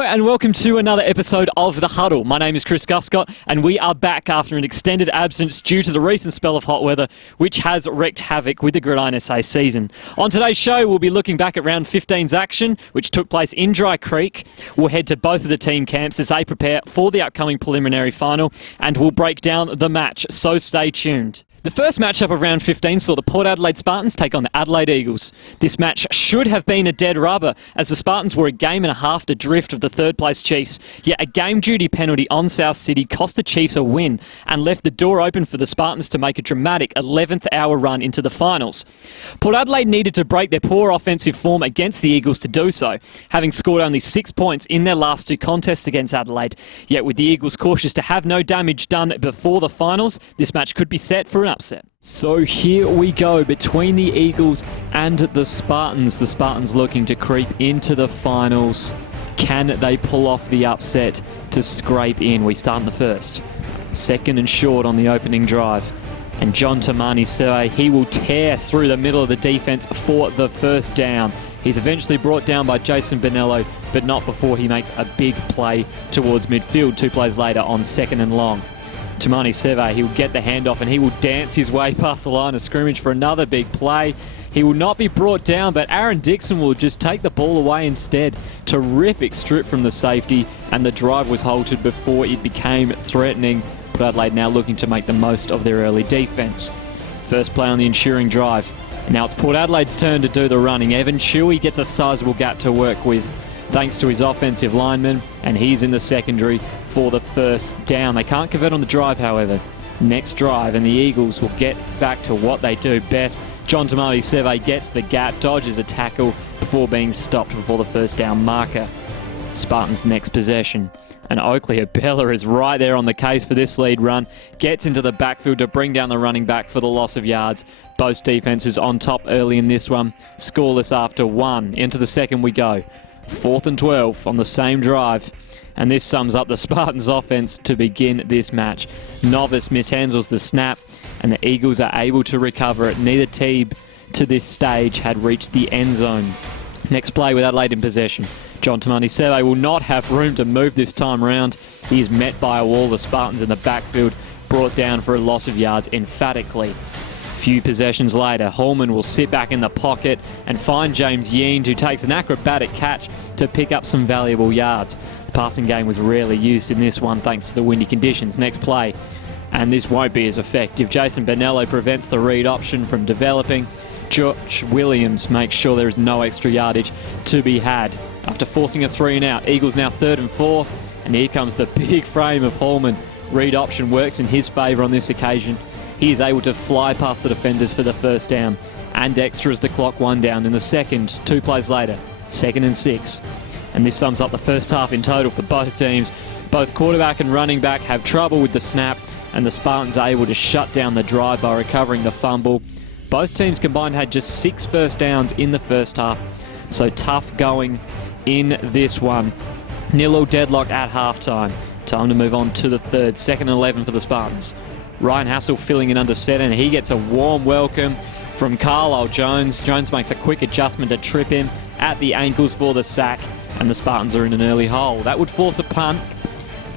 Hello and welcome to another episode of The Huddle. My name is Chris Guscott and we are back after an extended absence due to the recent spell of hot weather which has wreaked havoc with the Gridiron SA season. On today's show we'll be looking back at round 15's action which took place in Dry Creek. We'll head to both of the team camps as they prepare for the upcoming preliminary final and we'll break down the match, so stay tuned. The first matchup of round 15 saw the Port Adelaide Spartans take on the Adelaide Eagles. This match should have been a dead rubber as the Spartans were a game and a half adrift of the third place Chiefs, yet a game duty penalty on South City cost the Chiefs a win and left the door open for the Spartans to make a dramatic 11th hour run into the finals. Port Adelaide needed to break their poor offensive form against the Eagles to do so, having scored only 6 points in their last two contests against Adelaide. Yet with the Eagles cautious to have no damage done before the finals, this match could be set for an upset. So here we go between the Eagles and the Spartans. The Spartans looking to creep into the finals. Can they pull off the upset to scrape in? We start in the first. Second and short on the opening drive. And John Tamani Sewe, he will tear through the middle of the defence for the first down. He's eventually brought down by Jason Bonello, but not before he makes a big play towards midfield 2 plays later on second and long. Tamani Sewe, he will get the handoff and he will dance his way past the line of scrimmage for another big play. He will not be brought down, but Aaron Dixon will just take the ball away instead. Terrific strip from the safety, and the drive was halted before it became threatening. Port Adelaide now looking to make the most of their early defence. First play on the ensuing drive. Now it's Port Adelaide's turn to do the running. Evan Chewy gets a sizable gap to work with thanks to his offensive lineman, and he's in the secondary for the first down. They can't convert on the drive, however. Next drive, and the Eagles will get back to what they do best. John Tamani Sewe gets the gap, dodges a tackle before being stopped before the first down marker. Spartans' next possession. And Oakley Abella is right there on the case for this lead run. Gets into the backfield to bring down the running back for the loss of yards. Both defences on top early in this one. Scoreless after one. Into the second we go. 4th and 12 on the same drive. And this sums up the Spartans' offense to begin this match. Novice mishandles the snap, and the Eagles are able to recover it. Neither team to this stage had reached the end zone. Next play with Adelaide in possession. John Tamani Sewe will not have room to move this time round. He is met by a wall. The Spartans in the backfield brought down for a loss of yards emphatically. Few possessions later, Hallman will sit back in the pocket and find James Yeend, who takes an acrobatic catch to pick up some valuable yards. The passing game was rarely used in this one thanks to the windy conditions. Next play, and this won't be as effective. Jason Bonello prevents the read option from developing. Josh Williams makes sure there is no extra yardage to be had. After forcing a 3 and out, Eagles now 3rd and 4, and here comes the big frame of Hallman. Read option works in his favour on this occasion. He is able to fly past the defenders for the first down, and extra as the clock 1 down in the second. 2 plays later, 2nd and 6. And this sums up the first half in total for both teams. Both quarterback and running back have trouble with the snap, and the Spartans are able to shut down the drive by recovering the fumble. Both teams combined had just 6 first downs in the first half, so tough going in this one. 0-0 deadlock at halftime. Time to move on to the third. 2nd and 11 for the Spartans. Ryan Hassel filling in under center, and he gets a warm welcome from Carlisle Jones. Jones makes a quick adjustment to trip him at the ankles for the sack, and the Spartans are in an early hole. That would force a punt,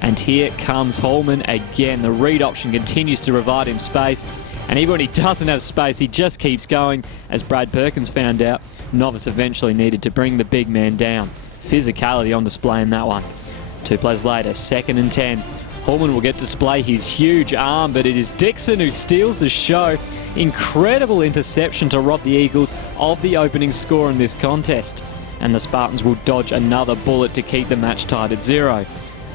and here comes Hallman again. The read option continues to provide him space, and even when he doesn't have space, he just keeps going. As Brad Perkins found out, Novice eventually needed to bring the big man down. Physicality on display in that one. 2 plays later, 2nd and 10. Hallman will get to display his huge arm, but it is Dixon who steals the show. Incredible interception to rob the Eagles of the opening score in this contest. And the Spartans will dodge another bullet to keep the match tied at 0.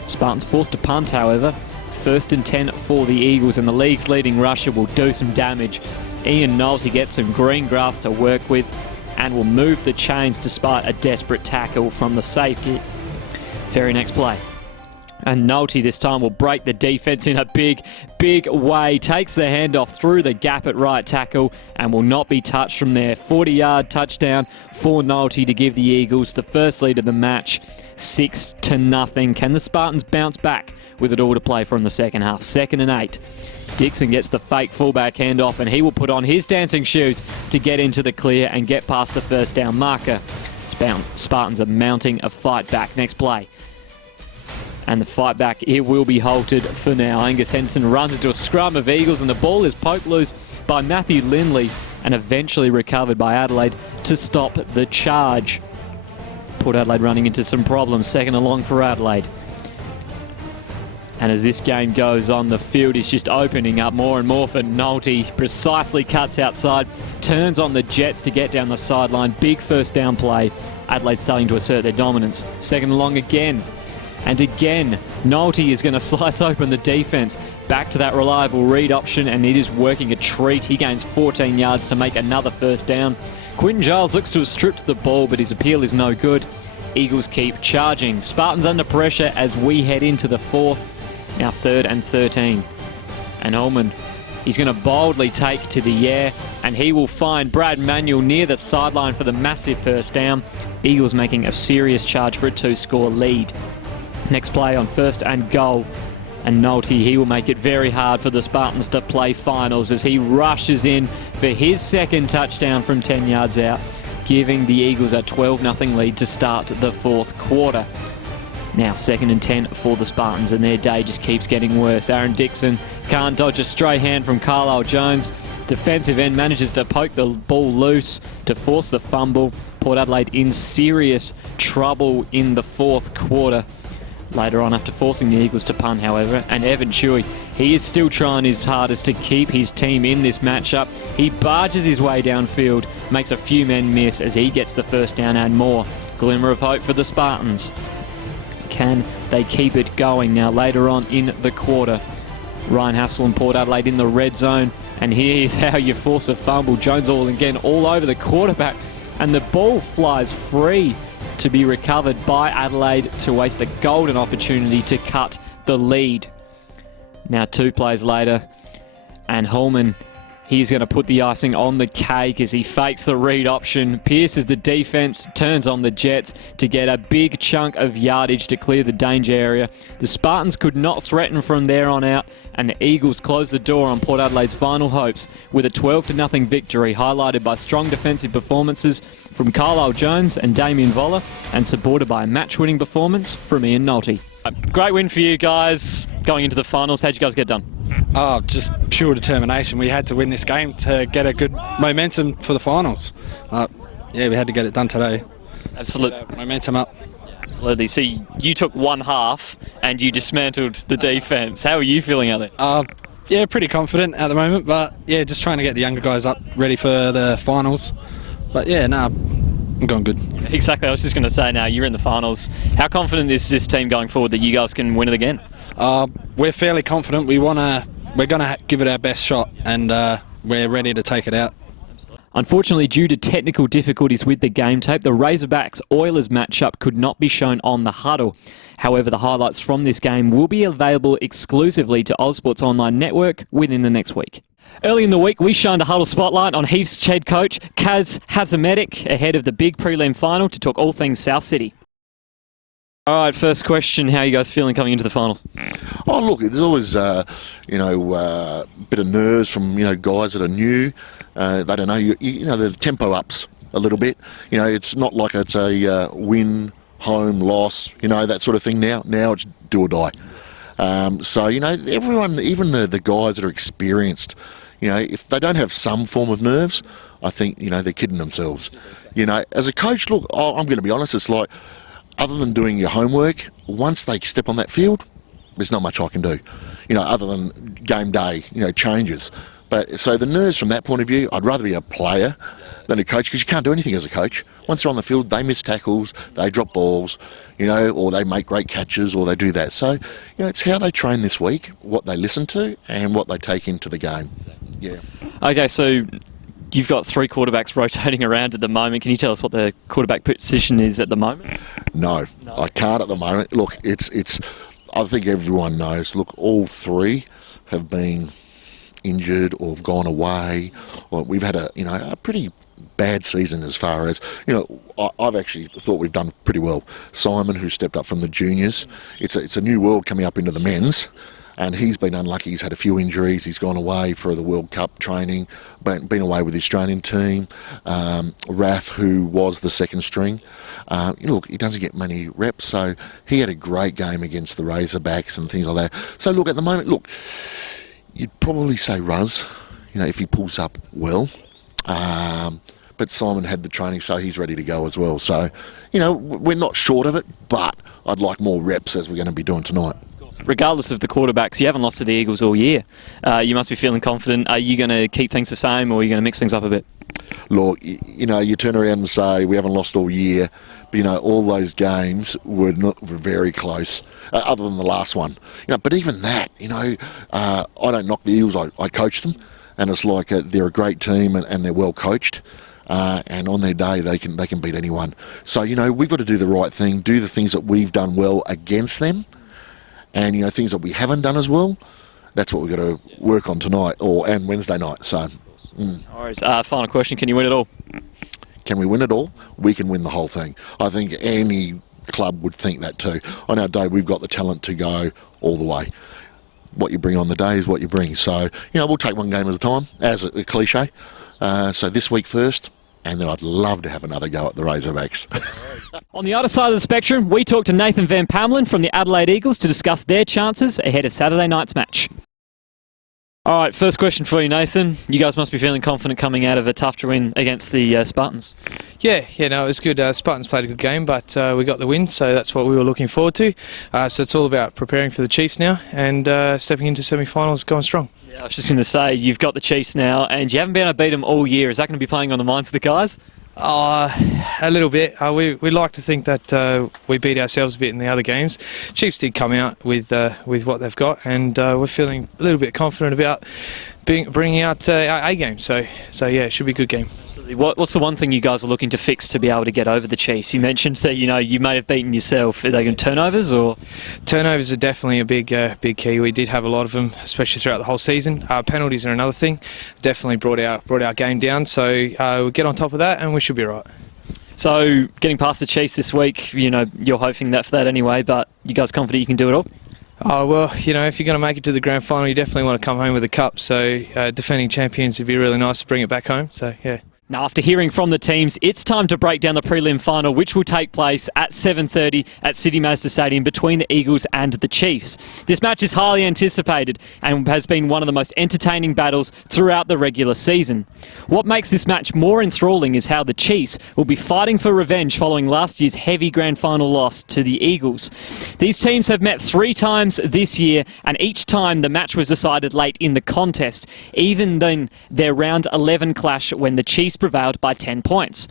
Spartans forced to punt, however. 1st and 10 for the Eagles, and the league's leading rusher will do some damage. Ian Knowles, he gets some green grass to work with and will move the chains despite a desperate tackle from the safety. Very next play. And Nolte this time will break the defence in a big way. Takes the handoff through the gap at right tackle and will not be touched from there. 40-yard touchdown for Nolte to give the Eagles the first lead of the match, 6-0. Can the Spartans bounce back with it all to play for in the second half? 2nd and 8. Dixon gets the fake fullback handoff, and he will put on his dancing shoes to get into the clear and get past the first down marker. Spartans are mounting a fight back. Next play. And the fight back, it will be halted for now. Angus Henderson runs into a scrum of Eagles and the ball is poked loose by Matthew Lindley and eventually recovered by Adelaide to stop the charge. Port Adelaide running into some problems, second and long for Adelaide. And as this game goes on, the field is just opening up more and more for Nolte. Precisely cuts outside, turns on the Jets to get down the sideline. Big first down play. Adelaide starting to assert their dominance. Second and long again. And again, Nolte is going to slice open the defence. Back to that reliable read option, and it is working a treat. He gains 14 yards to make another first down. Quinton Giles looks to have stripped the ball, but his appeal is no good. Eagles keep charging. Spartans under pressure as we head into the fourth. Now 3rd and 13. And Ullman, he's going to boldly take to the air, and he will find Brad Manuel near the sideline for the massive first down. Eagles making a serious charge for a 2-score lead. Next play on 1st and goal. And Nolte, he will make it very hard for the Spartans to play finals as he rushes in for his second touchdown from 10 yards out, giving the Eagles a 12-0 lead to start the fourth quarter. Now 2nd and 10 for the Spartans, and their day just keeps getting worse. Aaron Dixon can't dodge a stray hand from Carlisle Jones. Defensive end manages to poke the ball loose to force the fumble. Port Adelaide in serious trouble in the fourth quarter. Later on, after forcing the Eagles to punt, however, and Evan Shuey, he is still trying his hardest to keep his team in this matchup. He barges his way downfield, makes a few men miss as he gets the first down and more. Glimmer of hope for the Spartans. Can they keep it going now later on in the quarter? Ryan Hassel and Port Adelaide in the red zone, and here's how you force a fumble. Jones all again all over the quarterback, and the ball flies free to be recovered by Adelaide to waste a golden opportunity to cut the lead. Now 2 plays later, and Holman, he's going to put the icing on the cake as he fakes the read option, pierces the defence, turns on the Jets to get a big chunk of yardage to clear the danger area. The Spartans could not threaten from there on out, and the Eagles close the door on Port Adelaide's final hopes with a 12-0 victory, highlighted by strong defensive performances from Carlisle Jones and Damien Voller, and supported by a match-winning performance from Ian Nolte. Great win for you guys going into the finals. How'd you guys get done? Oh, just pure determination. We had to win this game to get a good momentum for the finals. Yeah, we had to get it done today. Absolutely. Momentum up. Absolutely. So you took one half and you dismantled the defence. How are you feeling out there? Yeah, pretty confident at the moment, but yeah, just trying to get the younger guys up ready for the finals. But yeah, I'm going good. Exactly. I was just going to say, now you're in the finals. How confident is this team going forward that you guys can win it again? We're fairly confident. We're going to give it our best shot, and we're ready to take it out. Unfortunately, due to technical difficulties with the game tape, the Razorbacks-Oilers matchup could not be shown on the Huddle. However, the highlights from this game will be available exclusively to Ausports Online Network within the next week. Early in the week, we shone the Huddle spotlight on Heath's head coach, Kaz Hazametic, ahead of the big prelim final to talk all things South City. All right, first question, how are you guys feeling coming into the finals? Oh, look, there's always, a bit of nerves from, guys that are new. They don't know, the tempo ups a little bit. It's not like it's a win, home, loss, that sort of thing now. Now it's do or die. Everyone, even the guys that are experienced, if they don't have some form of nerves, I think, they're kidding themselves. As a coach, look, I'm going to be honest, it's like, other than doing your homework, once they step on that field, there's not much I can do, other than game day, changes. But so the nerves from that point of view, I'd rather be a player than a coach, because you can't do anything as a coach. Once they're on the field, they miss tackles, they drop balls, or they make great catches, or they do that. So, it's how they train this week, what they listen to, and what they take into the game. Yeah. Okay, so you've got 3 quarterbacks rotating around at the moment. Can you tell us what the quarterback position is at the moment? No. I can't at the moment. Look, it's. I think everyone knows. Look, all 3 have been injured or have gone away. Or we've had a pretty bad season as far as, I've actually thought we've done pretty well. Simon, who stepped up from the juniors, it's a new world coming up into the men's. and he's been unlucky. He's had a few injuries. He's gone away for the World Cup training, been away with the Australian team. Raf, who was the second string, look, he doesn't get many reps, so he had a great game against the Razorbacks and things like that. So look, at the moment, look, you'd probably say Ruz, if he pulls up well. But Simon had the training, so he's ready to go as well. So, we're not short of it, but I'd like more reps as we're going to be doing tonight. Regardless of the quarterbacks, you haven't lost to the Eagles all year. You must be feeling confident. Are you going to keep things the same, or are you going to mix things up a bit? Look, you turn around and say we haven't lost all year, but all those games were very close, other than the last one. But even that, I don't knock the Eagles. I coach them, and it's like they're a great team and they're well coached. And on their day, they can beat anyone. So we've got to do the right thing, do the things that we've done well against them, and things that we haven't done as well. That's what we've got to work on tonight and Wednesday night. So, All right. Final question: can you win it all? Can we win it all? We can win the whole thing. I think any club would think that too. On our day, we've got the talent to go all the way. What you bring on the day is what you bring. So we'll take one game at a time, as a cliche. So this week first. And then I'd love to have another go at the Razorbacks. On the other side of the spectrum, we talked to Nathan Van Pamelen from the Adelaide Eagles to discuss their chances ahead of Saturday night's match. All right, first question for you, Nathan. You guys must be feeling confident coming out of a tough win against the Spartans. Yeah, no, it was good. Spartans played a good game, but we got the win, so that's what we were looking forward to. So it's all about preparing for the Chiefs now and stepping into semi-finals going strong. I was just going to say, you've got the Chiefs now, and you haven't been able to beat them all year. Is that going to be playing on the minds of the guys? A little bit. We like to think that we beat ourselves a bit in the other games. Chiefs did come out with what they've got, and we're feeling a little bit confident about bringing out our A game. So yeah, it should be a good game. What's the one thing you guys are looking to fix to be able to get over the Chiefs? You mentioned that you may have beaten yourself. Are they going to turnovers or? Turnovers are definitely a big key. We did have a lot of them, especially throughout the whole season. Penalties are another thing. Definitely brought our game down. So we'll get on top of that, and we should be right. So getting past the Chiefs this week, you're hoping for that anyway. But you guys confident you can do it all? Oh, well, if you're going to make it to the grand final, you definitely want to come home with a cup. So defending champions would be really nice to bring it back home. So yeah. Now, after hearing from the teams, it's time to break down the prelim final, which will take place at 7:30 at City Mazda Stadium between the Eagles and the Chiefs. This match is highly anticipated and has been one of the most entertaining battles throughout the regular season. What makes this match more enthralling is how the Chiefs will be fighting for revenge following last year's heavy grand final loss to the Eagles. These teams have met 3 times this year, and each time the match was decided late in the contest, even then their round 11 clash when the Chiefs prevailed by 10 points.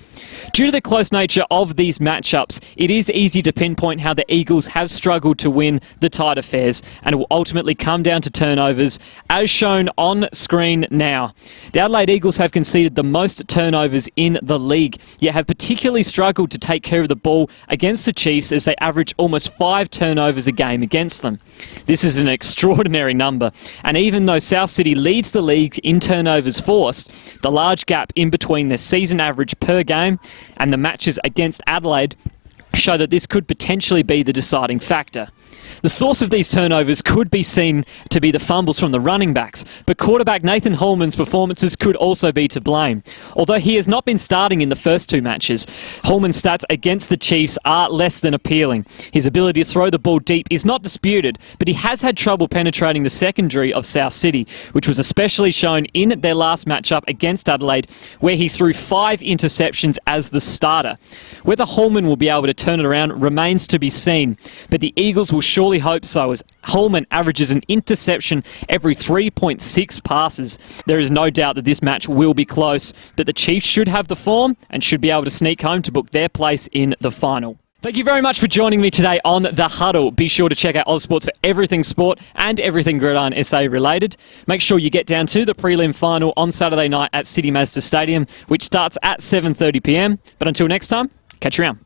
Due to the close nature of these matchups, it is easy to pinpoint how the Eagles have struggled to win the tight affairs, and it will ultimately come down to turnovers, as shown on screen now. The Adelaide Eagles have conceded the most turnovers in the league, yet have particularly struggled to take care of the ball against the Chiefs, as they average almost 5 turnovers a game against them. This is an extraordinary number, and even though South City leads the league in turnovers forced, the large gap in between their season average per game and the matches against Adelaide show that this could potentially be the deciding factor. The source of these turnovers could be seen to be the fumbles from the running backs, but quarterback Nathan Holman's performances could also be to blame. Although he has not been starting in the first 2 matches, Holman's stats against the Chiefs are less than appealing. His ability to throw the ball deep is not disputed, but he has had trouble penetrating the secondary of South City, which was especially shown in their last matchup against Adelaide, where he threw 5 interceptions as the starter. Whether Holman will be able to turn it around remains to be seen, but the Eagles will surely hope so, as Holman averages an interception every 3.6 passes. There is no doubt that this match will be close, but the Chiefs should have the form and should be able to sneak home to book their place in the final. Thank you very much for joining me today on The Huddle. Be sure to check out Oz Sports for everything sport and everything Gridiron SA related. Make sure you get down to the prelim final on Saturday night at City Mazda Stadium, which starts at 7:30 p.m. But until next time, catch you around.